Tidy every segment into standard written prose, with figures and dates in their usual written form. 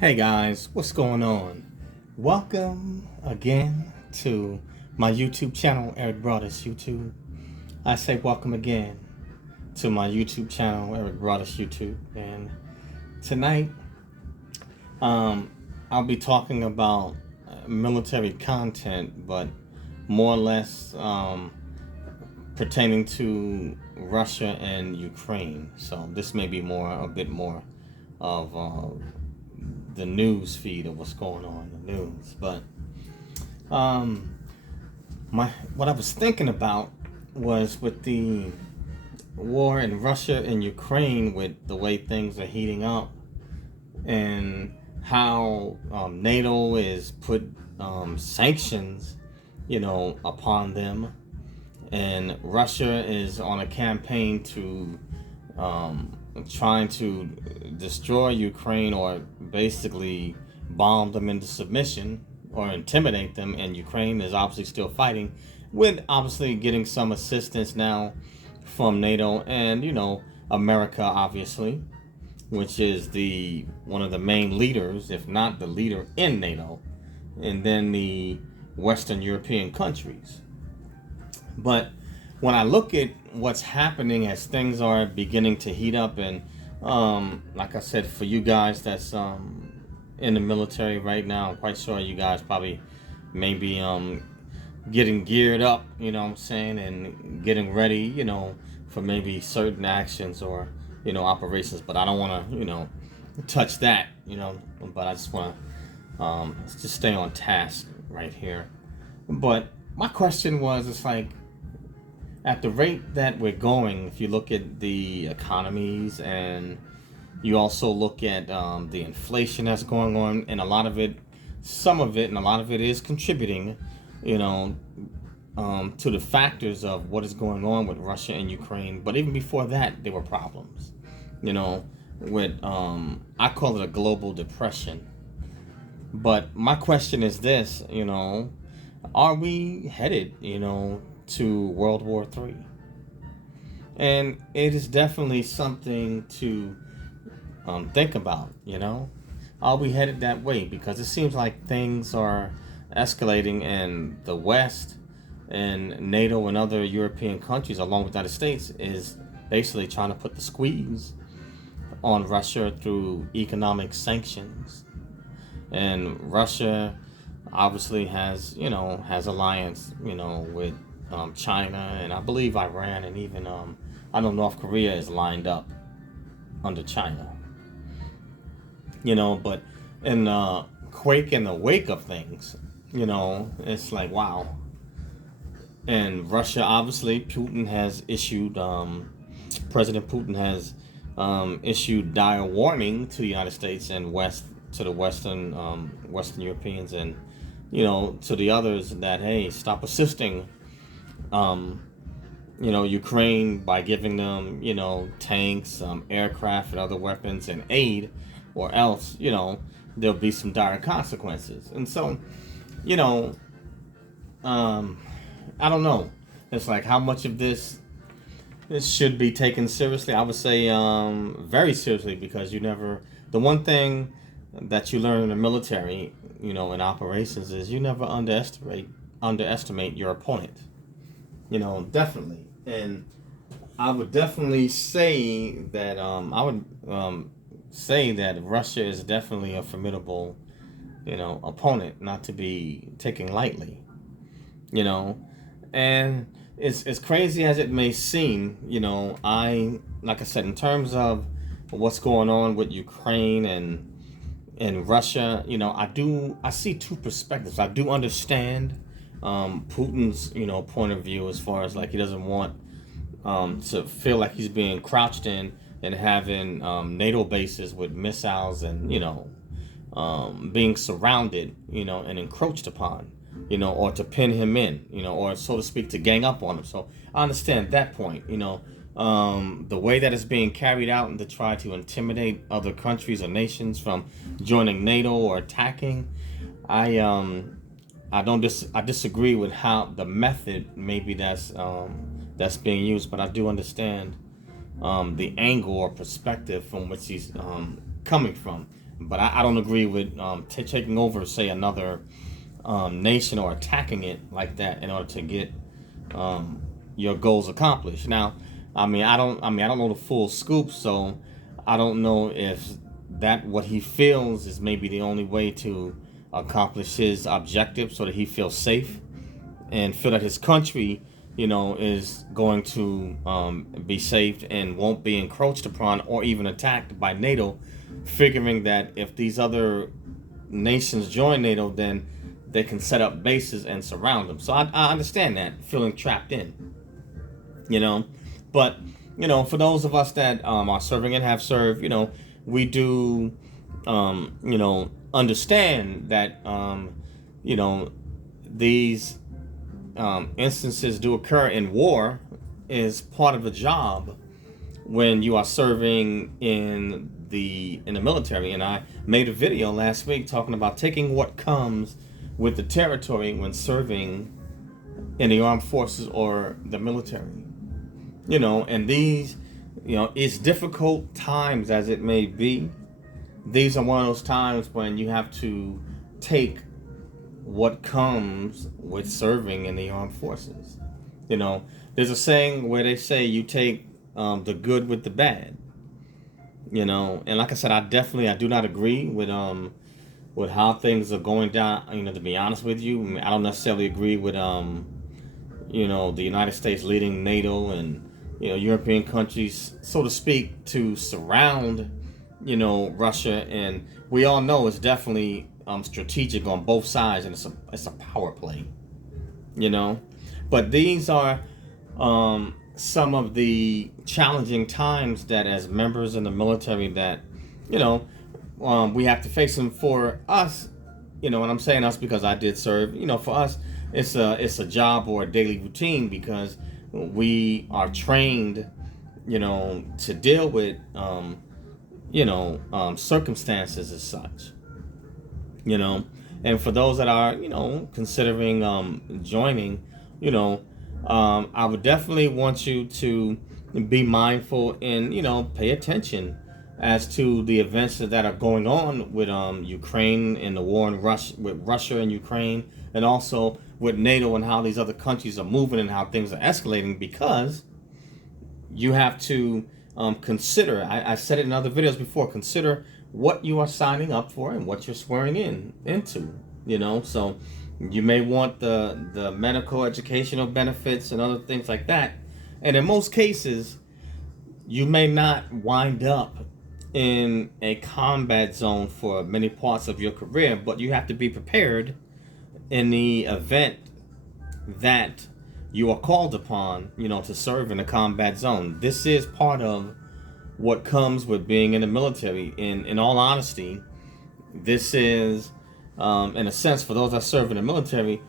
Hey guys, what's going on? Welcome again to my YouTube channel, Eric Broadus YouTube. I say welcome again to my YouTube channel, Eric Broadus YouTube. And tonight, I'll be talking about military content, but more or less pertaining to Russia and Ukraine. So this may be a bit more of the news feed of what's going on in the news. But what I was thinking about was with the war in Russia and Ukraine, with the way things are heating up, and how NATO is put sanctions, upon them, and Russia is on a campaign to trying to destroy Ukraine, or basically bomb them into submission or intimidate them, and Ukraine is obviously still fighting, with obviously getting some assistance now from NATO and America, obviously, which is the one of the main leaders, if not the leader in NATO, and then the Western European countries. But when I look at what's happening as things are beginning to heat up, and like I said, for you guys that's in the military right now, I'm quite sure you guys probably maybe getting geared up, what I'm saying, and getting ready, for maybe certain actions or operations. But I don't want to touch that, but I just want to just stay on task right here. But my question was, it's like, at the rate that we're going, if you look at the economies, and you also look at the inflation that's going on, and some of it, and a lot of it is contributing, to the factors of what is going on with Russia and Ukraine. But even before that, there were problems, with I call it a global depression. But my question is this, are we headed, to World War III? And it is definitely something to think about, Are we headed that way? Because it seems like things are escalating, and the West and NATO and other European countries, along with the United States, is basically trying to put the squeeze on Russia through economic sanctions. And Russia obviously has alliance, with China, and I believe Iran, and even I know North Korea is lined up under China. But in the quake in the wake of things, it's like, wow. And Russia, obviously, President Putin has issued dire warning to the United States and to the Western Europeans, and to the others, that hey, stop assisting Ukraine by giving them, tanks, aircraft, and other weapons and aid, or else, there'll be some dire consequences. And so, I don't know. It's like, how much of this should be taken seriously? I would say very seriously, because the one thing that you learn in the military, in operations, is you never underestimate your opponent. Definitely. And I would definitely say that Russia is definitely a formidable, opponent, not to be taken lightly. And it's crazy as it may seem, like I said, in terms of what's going on with Ukraine and Russia, I see two perspectives. I do understand Putin's point of view, as far as like he doesn't want to feel like he's being crouched in and having NATO bases with missiles, and being surrounded, and encroached upon, or to pin him in, or so to speak, to gang up on him. So I understand that point. The way that it's being carried out, and to try to intimidate other countries or nations from joining NATO or attacking, I disagree with how the method maybe that's being used, but I do understand the angle or perspective from which he's coming from. But I don't agree with taking over, say, another nation or attacking it like that in order to get your goals accomplished. Now, I don't know the full scoop, so I don't know if that what he feels is maybe the only way to accomplish his objective, so that he feels safe and feel that his country, is going to be safe and won't be encroached upon or even attacked by NATO, figuring that if these other nations join NATO, then they can set up bases and surround them. So I understand that, feeling trapped in, but for those of us that are serving and have served, we do, understand that, these instances do occur in war, is part of the job when you are serving in the military. And I made a video last week talking about taking what comes with the territory when serving in the armed forces or the military. And these, it's difficult times as it may be. These are one of those times when you have to take what comes with serving in the armed forces. There's a saying where they say you take the good with the bad. And like I said, I do not agree with how things are going down. To be honest with you, I don't necessarily agree with the United States leading NATO and European countries, so to speak, to surround Russia. And we all know it's definitely strategic on both sides, and it's a power play. But these are some of the challenging times that, as members in the military, that we have to face them. For us, and I'm saying us because I did serve. For us, it's a job or a daily routine, because we are trained, to deal with circumstances as such. And for those that are considering joining, I would definitely want you to be mindful and pay attention as to the events that are going on with Ukraine and the war in with Russia and Ukraine, and also with NATO and how these other countries are moving and how things are escalating, because you have to consider, I said it in other videos before, consider what you are signing up for and what you're swearing into. So you may want the medical educational benefits and other things like that, and in most cases you may not wind up in a combat zone for many parts of your career, but you have to be prepared in the event that you are called upon, to serve in a combat zone. This is part of what comes with being in the military. In all honesty, this is, in a sense, for those that serve in the military,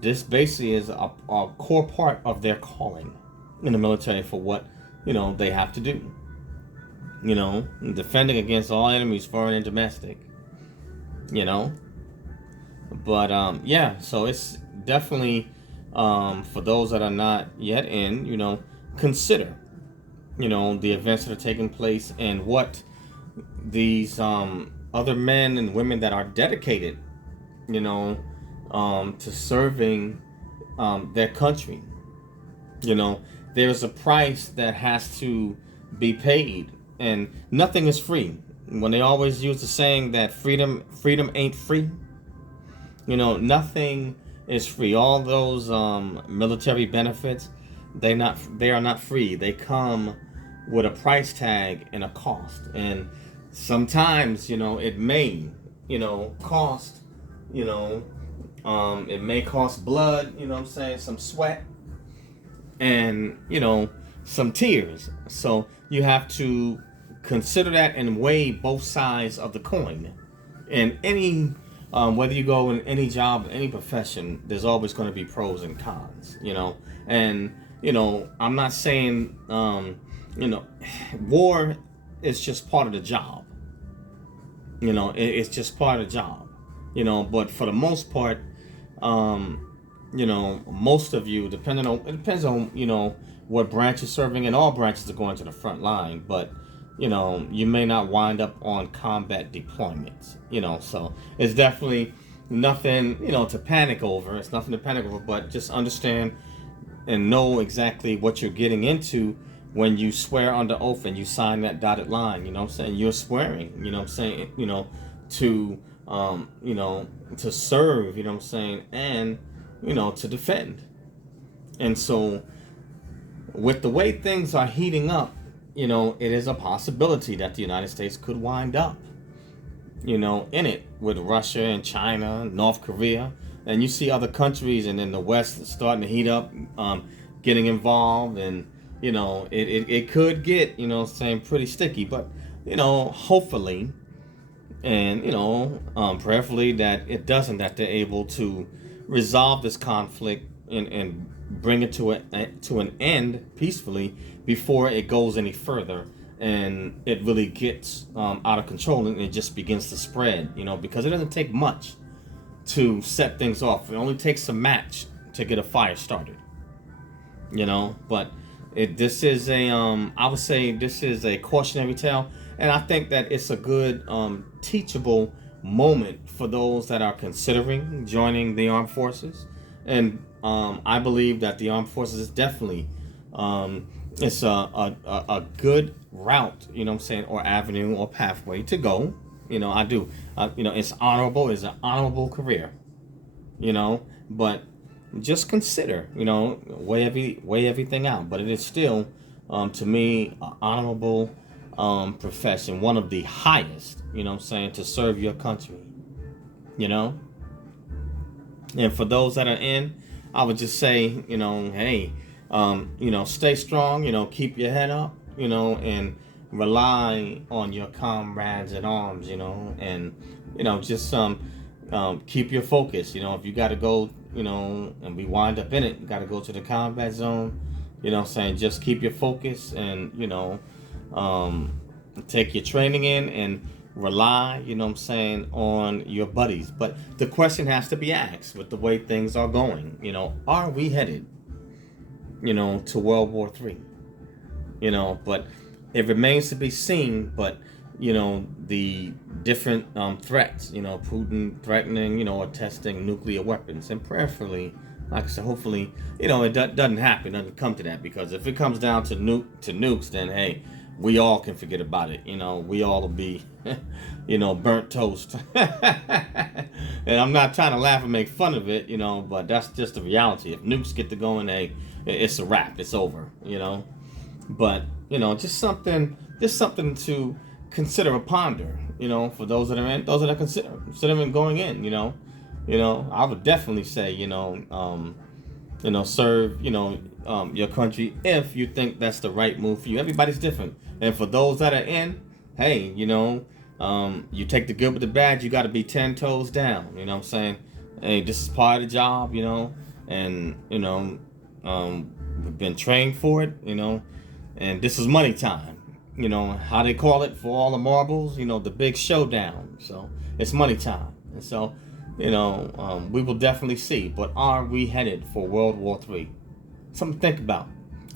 this basically is a core part of their calling in the military for what, they have to do. Defending against all enemies, foreign and domestic. But so it's definitely, for those that are not yet in, consider, the events that are taking place and what these other men and women that are dedicated, to serving their country. There's a price that has to be paid, and nothing is free. When they always use the saying that freedom ain't free, nothing is free. All those military benefits, they are not free. They come with a price tag and a cost, and sometimes it may cost it may cost blood, some sweat, and some tears. So you have to consider that and weigh both sides of the coin. And any whether you go in any job, any profession, there's always going to be pros and cons, and I'm not saying war is just part of the job. It's just part of the job. But for the most part, most of you, it depends on what branch you're serving, and all branches are going to the front line. But you may not wind up on combat deployments. So it's definitely nothing, to panic over. It's nothing to panic over, but just understand and know exactly what you're getting into when you swear under oath and you sign that dotted line. You're swearing, to to serve, and to defend. And so with the way things are heating up, it is a possibility that the United States could wind up in it with Russia and China, North Korea, and you see other countries and in the West starting to heat up, getting involved, and it could get pretty sticky, but hopefully, and prayerfully that it doesn't, that they're able to resolve this conflict and bring it to an end peacefully before it goes any further and it really gets out of control and it just begins to spread, because it doesn't take much to set things off. It only takes a match to get a fire started, but this is I would say this is a cautionary tale, and I think that it's a good teachable moment for those that are considering joining the armed forces. And I believe that the armed forces is definitely it's a good route, or avenue or pathway to go. I do. It's honorable. It's an honorable career. But just consider, weigh everything out. But it is still, to me, an honorable profession, one of the highest. To serve your country. And for those that are in, I would just say, hey, stay strong, keep your head up, and rely on your comrades at arms, and, just keep your focus. If you got to go, and we wind up in it, you got to go to the combat zone, just keep your focus and, take your training in and rely, on your buddies. But the question has to be asked with the way things are going, are we headed, to World War III? But it remains to be seen. But, the different threats, Putin threatening, or testing nuclear weapons, and prayerfully, like I said, hopefully, it doesn't happen, doesn't come to that, because if it comes down to nukes, then hey, we all can forget about it. We all will be, burnt toast. And I'm not trying to laugh and make fun of it, but that's just the reality. If nukes get to going, hey, it's a wrap. It's over, But, just something to consider or ponder, for those that are in, those that are considering going in, I would definitely say, serve, your country if you think that's the right move for you. Everybody's different. And for those that are in, hey, you take the good with the bad, you got to be 10 toes down. Hey, this is part of the job, and, we've been trained for it, and this is money time. How they call it for all the marbles, the big showdown. So it's money time. And so, we will definitely see. But are we headed for World War III? Something to think about.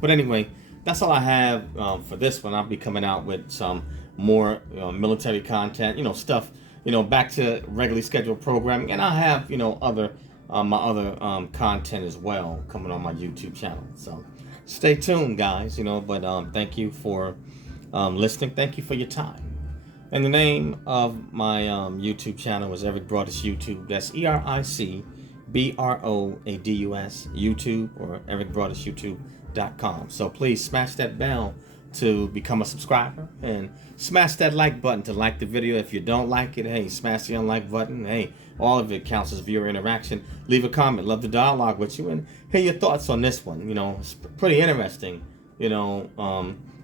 But anyway, that's all I have for this one. I'll be coming out with some more military content, stuff, back to regularly scheduled programming. And I have, other my other content as well coming on my YouTube channel. So stay tuned, guys, but thank you for listening. Thank you for your time. And the name of my YouTube channel is Eric Broadus YouTube. That's EricBroadus YouTube, or ericbroadusyoutube.com. So please smash that bell to become a subscriber, and smash that like button to like the video. If you don't like it, hey, smash the unlike button. Hey, all of it counts as viewer interaction. Leave a comment. Love to dialogue with you and hear your thoughts on this one. It's pretty interesting,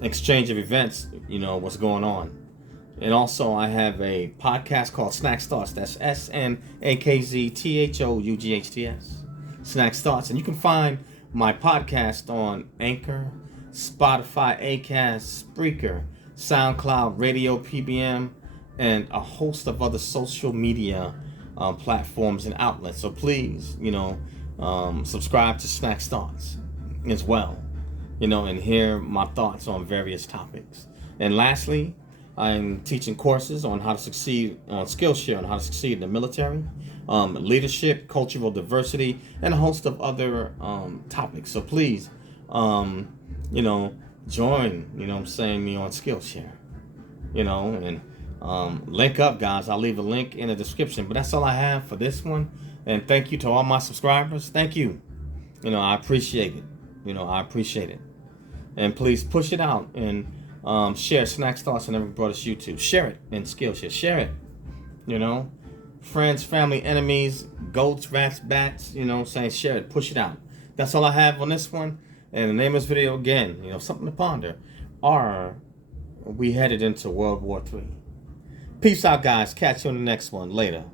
exchange of events, what's going on. And also, I have a podcast called Snacks Thoughts. That's SNAKZTHOUGHTS. Snacks Thoughts. And you can find my podcast on Anchor, Spotify, Acast, Spreaker, SoundCloud, Radio PBM, and a host of other social media platforms and outlets. So please, subscribe to Snacks Thoughts as well, and hear my thoughts on various topics. And lastly, I'm teaching courses on how to succeed on Skillshare on how to succeed in the military, leadership, cultural diversity, and a host of other topics. So please, you know, join, I'm saying, me on Skillshare, and link up, guys. I'll leave a link in the description. But that's all I have for this one. And thank you to all my subscribers. Thank you. I appreciate it. I appreciate it. And please push it out and share Snacks, Thoughts, and Every Brothers YouTube. Share it in Skillshare. Share it. Friends, family, enemies, goats, rats, bats, saying share it. Push it out. That's all I have on this one. And the name of this video, again, something to ponder. Are we headed into World War III? Peace out, guys. Catch you on the next one. Later.